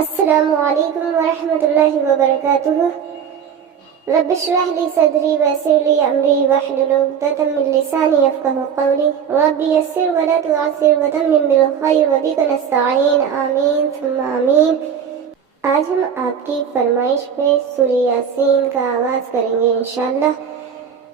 السلام علیکم ورحمۃ اللہ وبرکاتہ۔ رب اشرح لی صدری ویسر لی امری واحلل عقدۃ من لسانی یفقہوا قولی رب یسر ولا تعسر وتمم بالخیر وبک نستعین آمین ثم آمین۔ آج ہم آپ کی فرمائش پہ سورہ یاسین کا آغاز کریں گے انشاءاللہ،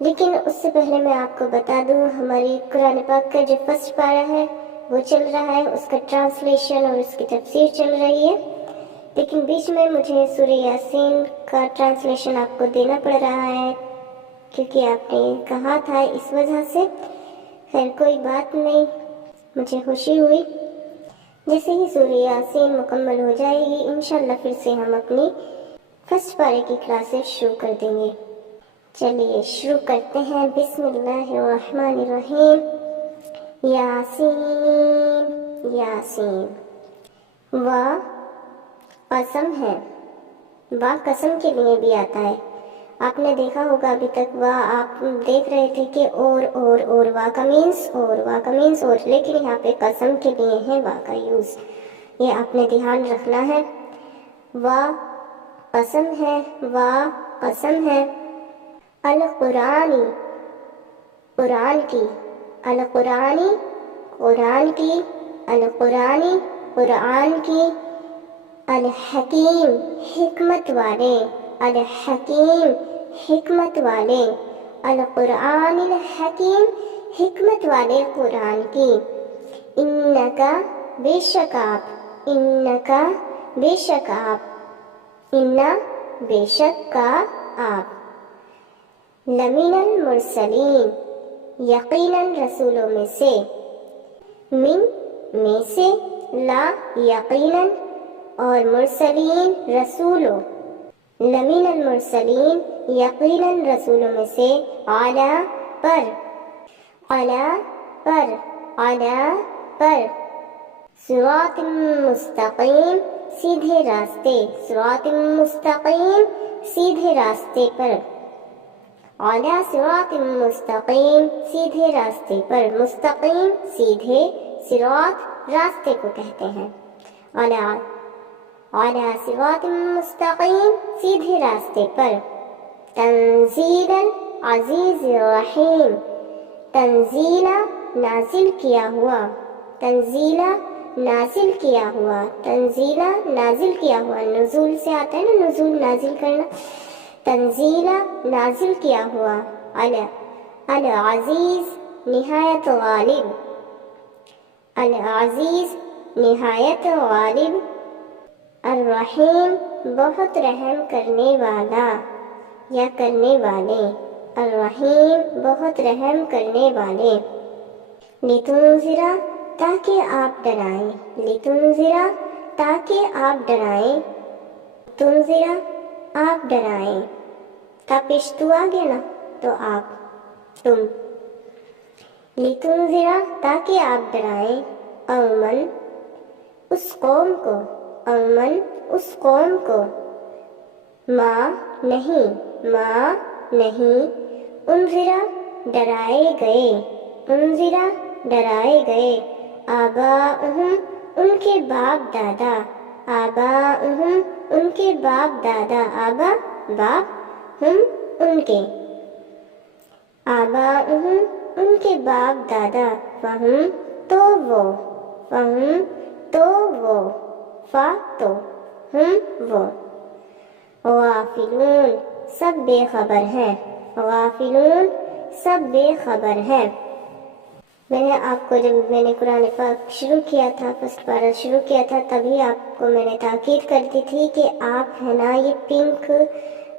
لیکن اس سے پہلے میں آپ کو بتا دوں ہماری قرآن پاک کا جو فرسٹ پارہ ہے وہ چل رہا ہے، اس کا ٹرانسلیشن اور اس کی تفسیر چل رہی ہے، لیکن بیچ میں مجھے سورہ یاسین کا ٹرانسلیشن آپ کو دینا پڑ رہا ہے کیونکہ آپ نے کہا تھا، اس وجہ سے۔ خیر کوئی بات نہیں، مجھے خوشی ہوئی۔ جیسے ہی سورہ یاسین مکمل ہو جائے گی انشاءاللہ پھر سے ہم اپنی فرسٹ پارے کی کلاسز شروع کر دیں گے۔ چلیے شروع کرتے ہیں۔ بسم اللہ الرحمن الرحیم۔ یاسین یاسین۔ قسم ہے، وا قسم کے لیے بھی آتا ہے۔ آپ نے دیکھا ہوگا ابھی تک وا آپ دیکھ رہے تھے کہ اور وا کا مینس اور، لیکن یہاں پہ قسم کے لیے ہے وا کا یوز، یہ آپ نے دھیان رکھنا ہے۔ وا قسم ہے، وا قسم ہے۔ القرآنی قرآن کی، القرآنی قرآن کی، القرآنی قرآن کی، الحکیم حکمت والے، الحکیم حکمت والے، القرآن الحکیم حکمت والے قرآن کی۔ انکا بے شک آپ، انکا بے شک آپ، انا بے شک کا آپ، لمن المرسلین یقیناً رسولوں میں سے، من میں سے، لا یقیناً اور مرسلین رسولوں، لمن المرسلین یقیناً رسولوں میں سے، علی پر، علی پر، علی پر، صراط مستقیم سیدھے راستے، صراط مستقیم سیدھے راستے پر، علی صراط مستقیم سیدھے راستے پر، مستقیم سیدھے، صراط راستے کو کہتے ہیں، علی صراط مستقیم سیدھے راستے پر۔ تنزیل العزیز الرحیم، تنزیلا نازل کیا ہوا، تنزیلا نازل کیا ہوا، تنزیلا نازل کیا ہوا، نزول سے آتا ہے نا، نزول نازل کرنا، تنزیلا نازل کیا ہوا، العزیز نہایت غالب، العزیز نہایت غالب، الرحیم بہت رحم کرنے والا یا کرنے والے، الرحیم بہت رحم کرنے والے۔ لتنذر تاکہ آپ ڈرائیں، لتنذر تاکہ آپ ڈرائیں، تنذر آپ ڈرائیں، تا پشتو آ گیا نا تو آپ، تم، لتنذر تاکہ آپ ڈرائیں، قومن اس قوم کو، قومن اس قوم کو، ما نہیں، ما نہیں، انذرا ڈرائے گئے، انذرا ڈرائے گئے، آباؤہم ان کے باپ دادا، آباؤہم ان کے باپ دادا، آبا باپ، ہم ان کے، آباؤہم ان کے باپ دادا، فہم تو وہ، فہم تو وہ، فا تو ہم وہ، غافلون سب بے خبر ہیں، غافلون سب بے خبر ہیں۔ میں نے آپ کو جب میں نے قرآن پاک شروع کیا تھا، فرسٹ پارہ شروع کیا تھا، تبھی آپ کو میں نے تاکید کر دی تھی کہ آپ ہے نا یہ پنک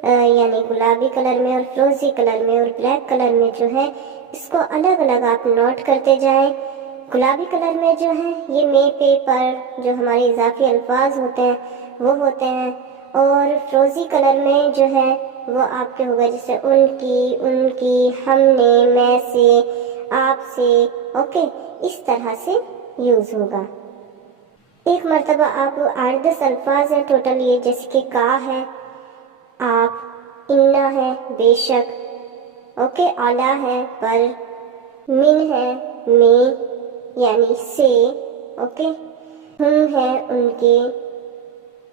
یعنی گلابی کلر میں اور فروزی کلر میں اور بلیک کلر میں جو ہے اس کو الگ الگ آپ نوٹ کرتے جائیں۔ گلابی کلر میں جو ہے یہ مے پے پر جو ہمارے اضافی الفاظ ہوتے ہیں وہ ہوتے ہیں، اور فروزی کلر میں جو ہے وہ آپ کے ہوگا جیسے ان کی، ہم نے، میں سے، آپ سے، اوکے، اس طرح سے یوز ہوگا۔ ایک مرتبہ آپ 8-10 الفاظ ہیں ٹوٹل، یہ جیسے کہ کا ہے، آپ، انا ہے بے شک، اوکے، اعلیٰ ہے پر، من ہے میں یعنی سے، اوکے، ہم ہے ان کے،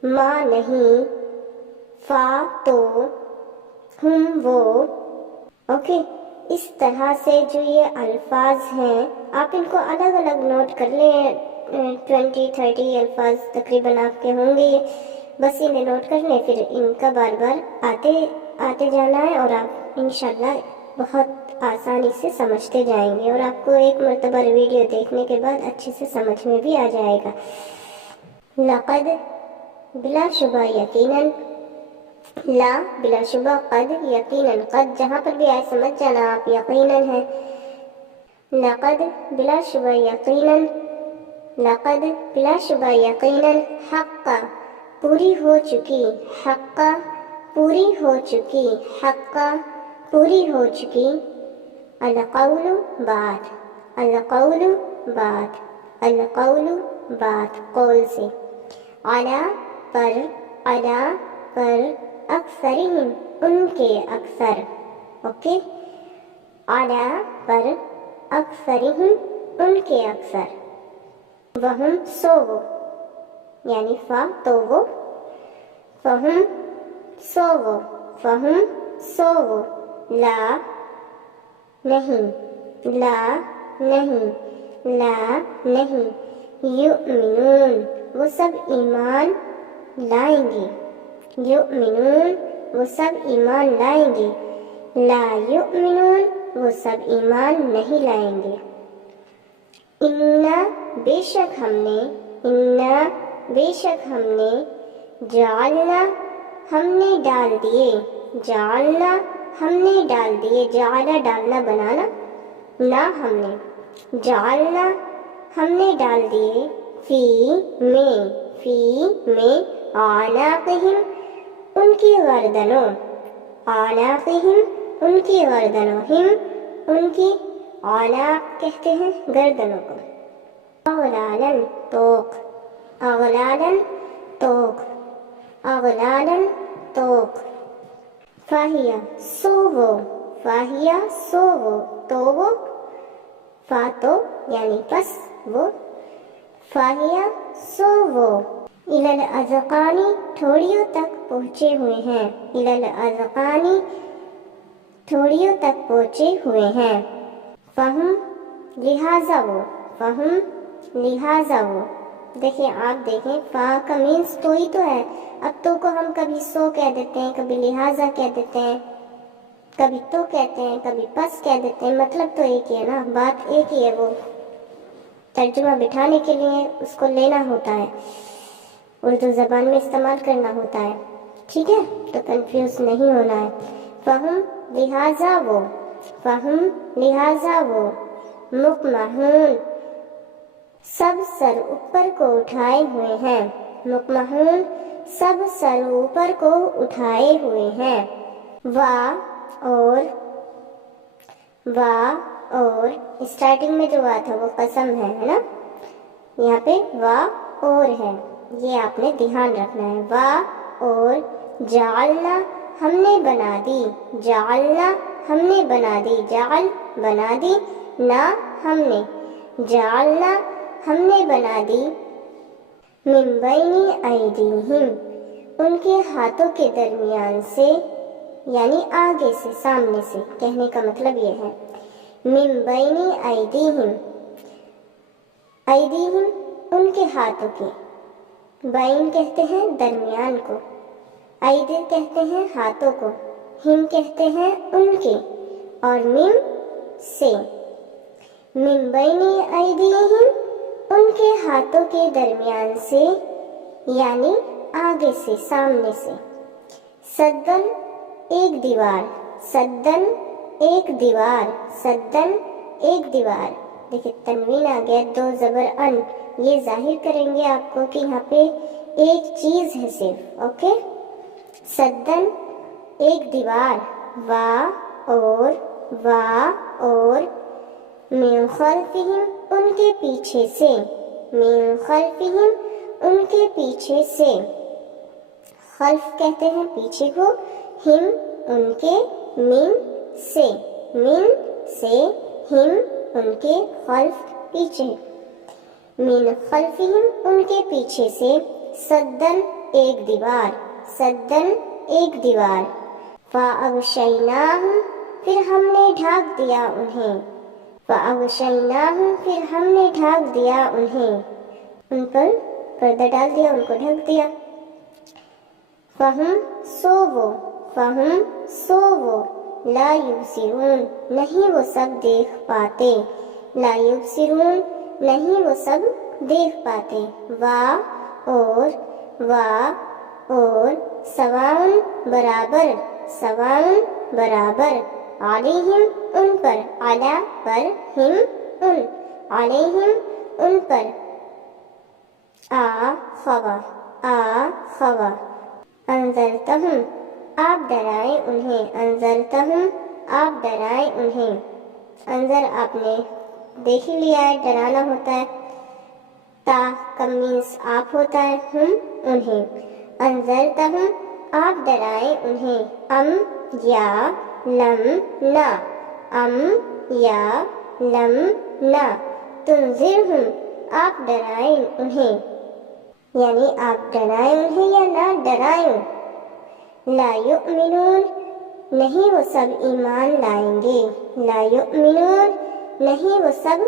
ما نہیں، فا تو، ہم وہ. اوکے، اس طرح سے جو یہ الفاظ ہیں آپ ان کو الگ الگ نوٹ کر لیں. 20-30 الفاظ تقریباً آپ کے ہوں گے، بس انہیں نوٹ کر لیں، پھر ان کا بار بار آتے جانا ہے اور آپ انشاءاللہ بہت آسانی سے سمجھتے جائیں گے، اور آپ کو ایک مرتبہ ویڈیو دیکھنے کے بعد اچھے سے سمجھ میں بھی آ جائے گا. لقد بلا شبہ یقیناً، لا بلا شبہ، قد یقیناً، قد جہاں پر بھی آئے سمجھ جانا آپ یقیناً ہے. لقد بلا شبہ یقیناً، لقد بلا شبہ یقیناً، حقا پوری ہو چکی، حقا پوری ہو چکی، حقا پوری ہو چکی. القول بات، القول بات، القول بات، قول سے. علی پر، علی پر، اکثرہم ان کے اکثر. اوکے، علی پر، اکثرہم ان کے اکثر. وہم سو وہ، یعنی فا تو وہ، فہم سو وہ، فہم سو وہ. لا نہیں، لا نہیں، لا نہیں. یؤمنون وہ سب ایمان لائیں گے، یؤمنون وہ سب ایمان لائیں گے. لا یؤمنون وہ سب ایمان نہیں لائیں گے. انا بے شک ہم نے، انا بے شک ہم نے، جعلنا ہم نے ڈال دیے، جعلنا ہم نے ڈال دیے، جعلنا ڈالنا بنانا، نا ہم نے، جعلنا ہم نے ڈال دیے، فی میں، فی میں، اعناقہم ان کی گردنوں، اعناقہم ان کی گردنوں، ہم ان کی، اعناق کہتے ہیں گردنوں کو. اغلالا توق، اغلالا توق، اغلالا توق. فاہیہ سو وہ، فاہیہ سو وہ، تو وہ، فا تو یعنی پس وہ، فاہیہ سو وہ. الی الاذقان تھوڑیوں تک پہنچے ہوئے ہیں، الی الاذقان تھوڑیوں تک پہنچے ہوئے ہیں. فہم لہٰذا وہ، فہم لہٰذا وہ. دیکھیں آپ دیکھیں فا کا مینس تو ہی تو ہے. اب تو کو ہم کبھی سو کہہ دیتے ہیں، کبھی لہٰذا کہہ دیتے ہیں، کبھی تو کہتے ہیں، کبھی پس کہہ دیتے ہیں، مطلب تو ایک ہی ہے نا، بات ایک ہی ہے. وہ ترجمہ بٹھانے کے لیے اس کو لینا ہوتا ہے، اردو زبان میں استعمال کرنا ہوتا ہے. ٹھیک ہے، تو کنفیوز نہیں ہونا ہے. فہم لہٰذا وہ، فہم لہٰذا وہ، مقمحون سب سر اوپر کو اٹھائے ہوئے ہیں، مقمحون سب سر اوپر کو اٹھائے ہوئے ہیں. وا اور اسٹارٹنگ میں جو وا تھا وہ قسم ہے نا، یہاں پہ وا اور ہے، یہ آپ نے دھیان رکھنا ہے. وا اور جعلنا ہم نے بنا دی، جعلنا ہم نے بنا دی، جعل بنا دی، نا ہم نے، جعلنا ہم نے بنا دی. من بین ایدیہم ان کے ہاتھوں کے درمیان سے، یعنی آگے سے، سامنے سے. کہنے کا مطلب یہ ہے من بین ایدیہم، ایدیہم ان کے ہاتھوں کے، بین کہتے ہیں درمیان کو، اید کہتے ہیں ہاتھوں کو، ہم کہتے ہیں ان کے، اور من سے. من بین ایدیہم ان کے ہاتھوں کے درمیان سے، یعنی آگے سے، سامنے سے. سدن ایک دیوار، سدن ایک دیوار، سدن ایک دیوار. دیکھیں تنوین آ گیا، دو زبر ان، یہ ظاہر کریں گے آپ کو کہ یہاں پہ ایک چیز ہے صرف. اوکے، سدن ایک دیوار. وا اور من خلفہم ان کے پیچھے سے، من خلفہم ان کے پیچھے سے. خلف کہتے ہیں پیچھے کو، ہم ان کے، من سے، من سے، ہم ان کے، خلف پیچھے. من خلفہم ان کے پیچھے سے. سدن ایک دیوار، سدن ایک دیوار، فَأَغْشَيْنَاهُمْ پھر ہم نے ڈھانپ دیا انہیں، فَأَغْشَيْنَاهُمْ پھر ہم نے ڈھانپ دیا انہیں، ان پر پردہ ڈال دیا، ان کو ڈھک دیا، فَهُمْ سو وہ لا یبصرون نہیں وہ سب دیکھ پاتے، لا یبصرون نہیں وہ سب دیکھ پاتے، اور سواء برابر علیہم ان پر، علی پر، ہم ان، علیہم ان پر، خوا انذرتہم آپ ڈرائیں انہیں، انذرتہم آپ ڈرائیں انہیں، انذر آپ نے دیکھ ہی لیا ہے ڈرانا ہوتا ہے، تا کم مینس آپ ہوتا ہے، ہم انہیں، انذرتہم آپ ڈرائیں انہیں، ام یا لم نا، ام یا لم نا، تنذرہم آپ ڈرائیں انہیں، یعنی آپ ڈرائیں انہیں یا نہ ڈرائیں، لا یؤمنون نہیں وہ سب ایمان لائیں گے، لا یؤمنون نہیں وہ سب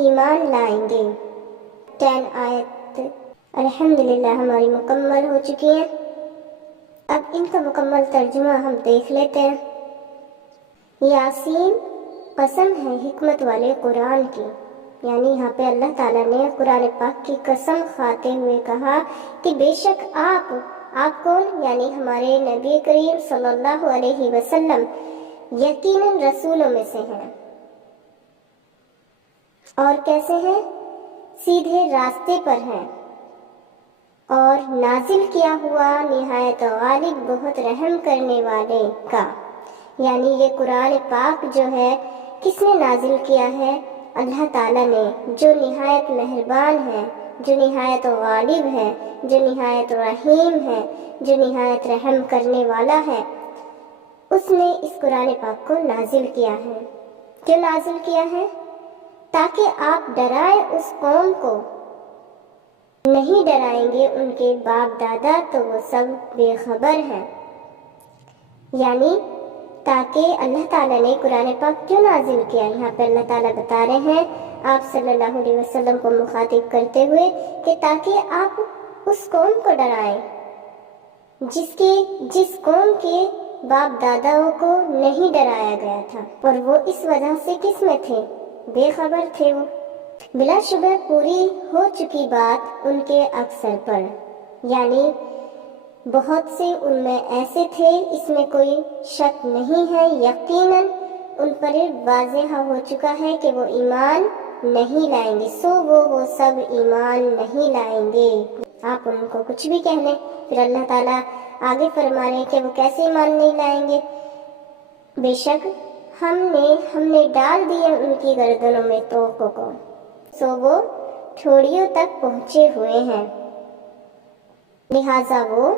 ایمان لائیں گے۔ 10 آیت الحمدللہ ہماری مکمل ہو چکی ہیں، اب ان کا مکمل ترجمہ ہم دیکھ لیتے ہیں۔ یاسین قسم ہے حکمت والے قرآن کی، یعنی یہاں پہ اللہ تعالیٰ نے قرآن پاک کی قسم کھاتے ہوئے کہا کہ بے شک آپ کون، یعنی ہمارے نبی کریم صلی اللہ علیہ وسلم یقیناً رسولوں میں سے ہیں، اور کیسے ہیں؟ سیدھے راستے پر ہیں، اور نازل کیا ہوا نہایت غالب بہت رحم کرنے والے کا، یعنی یہ قرآن پاک جو ہے کس نے نازل کیا ہے؟ اللہ تعالیٰ نے، جو نہایت مہربان ہے، جو نہایت غالب ہے، جو نہایت رحیم ہے، جو نہایت رحم کرنے والا ہے، اس نے اس قرآن پاک کو نازل کیا ہے۔ کیوں نازل کیا ہے؟ تاکہ آپ ڈرائیں اس قوم کو، نہیں ڈرائیں گے ان کے باپ دادا تو وہ سب بے خبر ہیں، یعنی تاکہ اللہ تعالیٰ نے قرآن پاک کیوں نازل کیا، یہاں پہ اللہ تعالیٰ بتا رہے ہیں آپ صلی اللہ علیہ وسلم کو مخاطب کرتے ہوئے کہ تاکہ آپ اس قوم کو ڈرائیں جس قوم کے باپ داداؤں کو نہیں ڈرایا گیا تھا، اور وہ اس وجہ سے کس میں تھے؟ بے خبر تھے وہ۔ بلا شبہ پوری ہو چکی بات ان کے اکثر پر، یعنی بہت سے ان میں ایسے تھے، اس میں کوئی شک نہیں ہے، یقیناً ان پر واضح ہو چکا ہے کہ وہ ایمان نہیں لائیں گے، سو وہ سب ایمان نہیں لائیں گے۔ آپ ان کو کچھ بھی کہہ لیں، پھر اللہ تعالیٰ آگے فرما رہے ہیں کہ وہ کیسے ایمان نہیں لائیں گے۔ بے شک ہم نے ڈال دیے ان کی گردنوں میں توقوں کو، سو وہ ٹھوڑیوں تک پہنچے ہوئے ہیں، لہٰذا وہ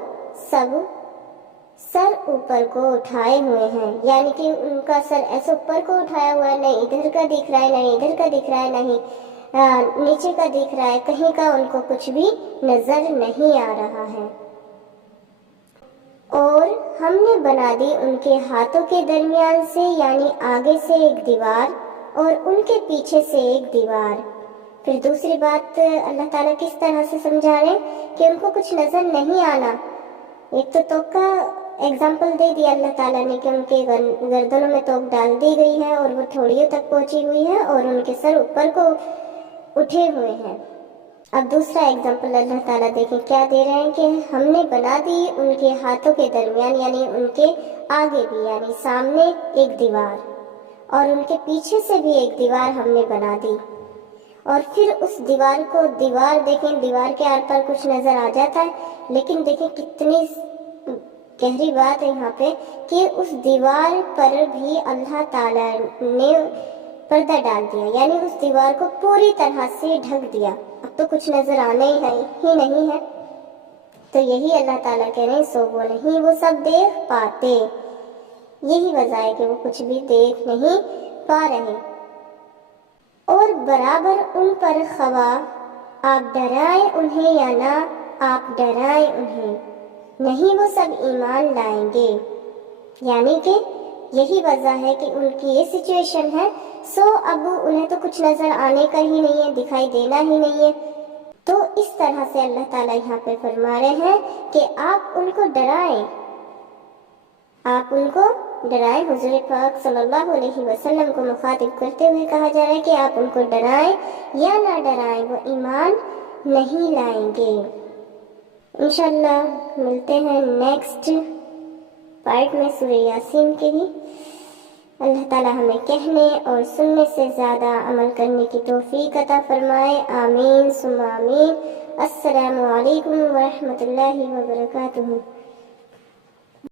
سب سر اوپر کو اٹھائے ہوئے ہیں، یعنی کہ ان کا سر ایسے اوپر کو اٹھایا ہوا ہے، نہیں ادھر کا دکھ رہا ہے، نہیں ادھر کا دکھ رہا ہے، نہیں نیچے کا دکھ رہا ہے، کہیں کا ان کو کچھ بھی نظر نہیں آ رہا ہے۔ اور ہم نے بنا دی ان کے ہاتھوں کے درمیان سے، یعنی آگے سے ایک دیوار اور ان کے پیچھے سے ایک دیوار۔ پھر دوسری بات اللہ تعالیٰ کس طرح سے سمجھا رہے ہیں کہ ان کو کچھ نظر نہیں آنا۔ ایک تو توق کا ایگزامپل دے دیا اللہ تعالیٰ نے کہ ان کے گردنوں میں توق ڈال دی گئی ہے اور وہ تھوڑیوں تک پہنچی ہوئی ہے اور ان کے سر اوپر کو اٹھے ہوئے ہیں۔ اب دوسرا ایگزامپل اللہ تعالیٰ دیکھیں کیا دے رہے ہیں کہ ہم نے بنا دی ان کے ہاتھوں کے درمیان، یعنی ان کے آگے بھی، یعنی سامنے ایک دیوار اور ان کے پیچھے سے بھی ایک دیوار ہم نے بنا دی، اور پھر اس دیوار کو دیکھیں، دیوار کے آر پر کچھ نظر آ جاتا ہے، لیکن دیکھیں کتنی گہری بات ہے یہاں پہ کہ اس دیوار پر بھی اللہ تعالیٰ نے پردہ ڈال دیا، یعنی اس دیوار کو پوری طرح سے ڈھک دیا، اب تو کچھ نظر آنا ہی نہیں ہے۔ تو یہی اللہ تعالیٰ کہہ رہے ہیں سو وہ نہیں وہ سب دیکھ پاتے، یہی وجہ ہے کہ وہ کچھ بھی دیکھ نہیں پا رہے۔ اور برابر ان پر خواہ آپ ڈرائیں انہیں یا نہ آپ ڈرائیں انہیں، نہیں وہ سب ایمان لائیں گے۔ یعنی کہ یہی وجہ ہے کہ ان کی یہ سچویشن ہے، سو اب انہیں تو کچھ نظر آنے کا ہی نہیں ہے، دکھائی دینا ہی نہیں ہے۔ تو اس طرح سے اللہ تعالیٰ یہاں پہ فرما رہے ہیں کہ آپ ان کو ڈرائیں، آپ ان کو ڈرائیں۔ حضور پاک صلی اللہ علیہ وسلم کو مخاطب کرتے ہوئے کہا جا رہا ہے کہ آپ ان کو ڈرائیں یا نہ ڈرائیں، وہ ایمان نہیں لائیں گے۔ انشاءاللہ ملتے ہیں نیکسٹ پارٹ میں سورہ یاسین کے بھی۔ اللہ تعالیٰ ہمیں کہنے اور سننے سے زیادہ عمل کرنے کی توفیق عطا فرمائے، آمین ثم آمین۔ السلام علیکم ورحمۃ اللہ وبرکاتہ۔